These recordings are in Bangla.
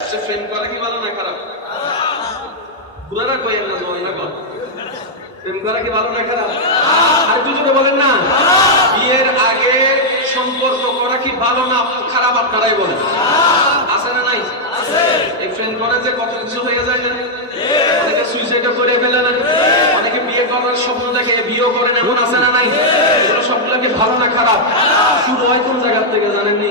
সে প্রেম করা কি ভালো না খারাপ? বুড়ারা কয়েন না জয় কর প্রেম করা কি ভালো না খারাপ? আর একটু বলেন না। বিয়ের আগে সম্পর্ক করা কি ভালো না খারাপ আপনারাই বলেন। আছে না নাই? এই ফ্রেন্ড করে যে কত কিছু হয়ে যায় না? অনেকে সুইসাইডও করে ফেলে না? অনেকে বিয়ে করার স্বপ্ন দেখে বিয়েও করেন এমন আছে না নাই? এগুলো সবগুলো কি ভালো না খারাপ? শুরু হয় কোন জায়গার থেকে জানেননি?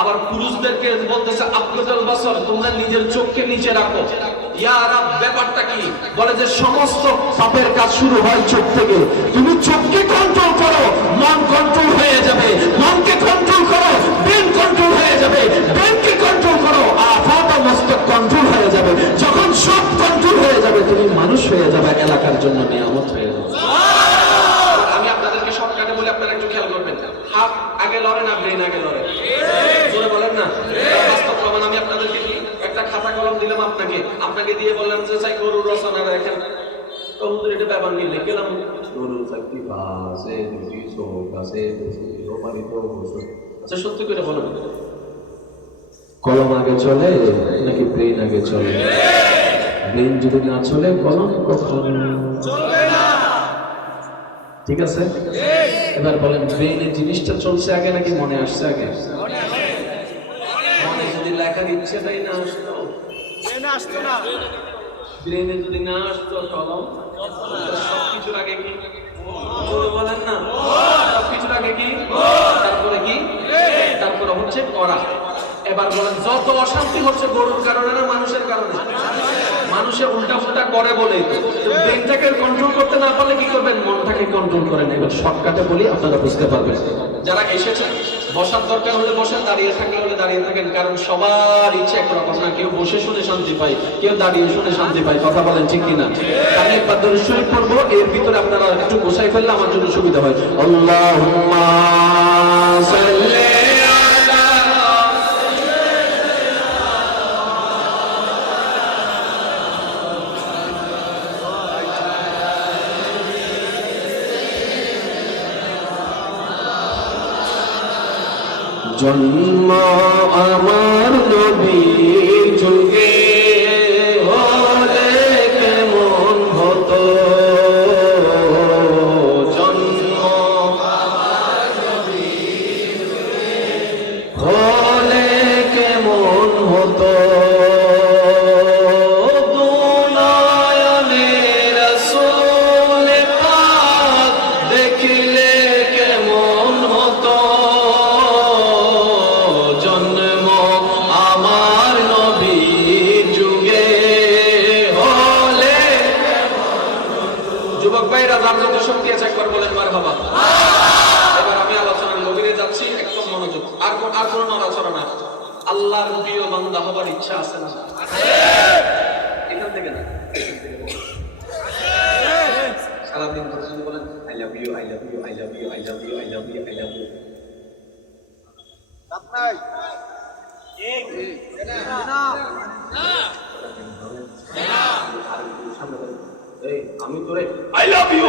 আবার পুরুষদেরকে বলতেছে আব্দুল বাসর তোমরা নিজের চোখকে নিচে রাখো। ব্যাপারটা কি? বলে যে, সমস্ত পাপের কাজ শুরু হয় চোখ থেকে। তুমি চোখকে কন্ট্রোল করো, মন কন্ট্রোল হয়ে যাবে। মনকে কন্ট্রোল করো ব্রেন কন্ট্রোল হয়ে যাবে। ব্রেনকে কন্ট্রোল করো, আফাত মস্তক কন্ট্রোল হয়ে যাবে। যখন সব কন্ট্রোল হয়ে যাবে, তুমি মানুষ হয়ে যাবে এলাকার জন্য নিয়ামত হয়ে যাবে আমি আপনাদেরকে শর্টকাটে বলে আপনারা একটু খেয়াল করবেন হাত আগে লড়ে না ব্রেন আগে লড়ে জোরে বলেন না বাস্তব প্রমাণ আমি আপনাদেরকে দিই। একটা খাতা কলম দিলাম আপনাকে দিয়ে বললাম যে চাই গরুর রচনা দেখেন। তো হুজুর এটা ব্যাপার নিয়ে লিখে গেলাম। গরুর চাকরি বাসে দুটি চোখ আছে আচ্ছা সত্যি করে বলেন কলম আগে চলে নাকি ব্রেন আগে চলে? ব্রেন যদি না চলে কলম কখন ঠিক আছে? এবার বলেন ব্রেনের জিনিসটা চলছে আগে নাকি মনে আসছে আগে? মনে যদি লেখার ইচ্ছেটাই না আসতো ব্রেনে যদি না আসতো কলম সবকিছুর আগে কি? বলেন না। সবকিছুর আগে কি? তারপরে কি? তারপরে হচ্ছে করা। এবার বলেন, যত অশান্তি হচ্ছে গরুর কারণে না মানুষের কারণে? মানুষের উল্টা করে বলে। ব্রেনটাকে কন্ট্রোল করতে না পারলে কি করবেন? মনটাকে কন্ট্রোল করেন এবার শর্টকাটে বলি, আপনারা বুঝতে পারবেন। যারা এসেছেন, বসার দরকার হলে বসেন, দাঁড়িয়ে থাকলে হলে দাঁড়িয়ে থাকেন, কারণ সবার ইচ্ছে একরকম না। কেউ বসে শুনে শান্তি পায়, কেউ দাঁড়িয়ে শুনে শান্তি পায়। কথা বলেন ঠিক কিনা? আমি একবার দরুদ শরীফ পড়ব, এর ভিতরে আপনারা একটু গোসাই ফেললে আমার জন্য সুবিধা হয়। আল্লাহুম্মা জন্ম আমার নবীর আল্লাহর প্রিয় বান্দা হবার ইচ্ছা আছে না এখান থেকে না সারাদিন বলেন I love you I love you I love you I love you I love you I love you আমি তোরে আই লাভ ইউ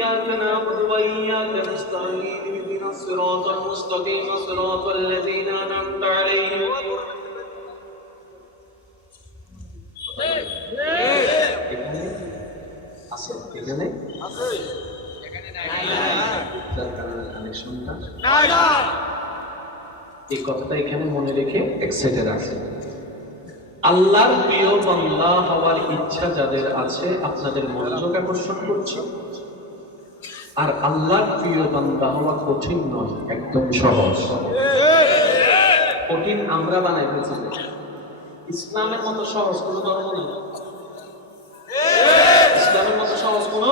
إياك نعبد وإياك نستعين اهدنا الصراط المستقيم صراط الذين أنعمت عليهم আছে এখানে যার কারণে কানেকশনটা এই কথাটা এখানে মনে রেখে এক সাইডে রাখেন আল্লাহর প্রিয় বান্দা হওয়ার ইচ্ছা যাদের আছে আপনাদের মনোযোগ আকর্ষণ করছে আর আল্লাহর প্রিয় বান্দা হওয়া কঠিন নয়, একদম সহজ। কঠিন আমরা বানাই ফেলছি ইসলামের মতো সহজ কোন ধর্ম নেই। ইসলামের মতো সহজ কোন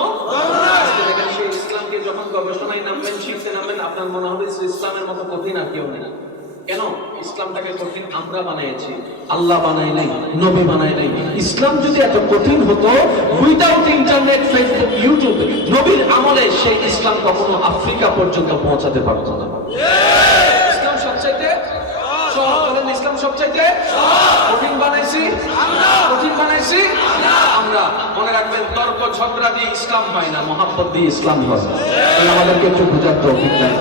ইসলামকে যখন গবেষণায় নামবেন, শিখতে নামবেন, আপনার মনে হবে ইসলামের মতো কঠিন আর কেউ নেই। কেন? ইসলামটাকে কঠিন আমরা বানিয়েছি আল্লাহ বানাই নাই, নবী বানাই নাই। ইসলাম যদি এত কঠিন হতো উইদাউট ইন্টারনেট ফেসবুক ইউটিউব নবীর আমলে সেই ইসলাম কখনো আফ্রিকা পর্যন্ত পৌঁছাতে পারতো না। ইসলাম সবচাইতে ইসলাম সবচাইতে কঠিন বানাইছি? কঠিন বানাইছি? আমরা। মনে রাখবেন তর্ক ঝগড়া দিয়ে ইসলাম হয় না দিয়ে ইসলাম হয় আমাদেরকে একটু বোঝার তৌফিক দেয়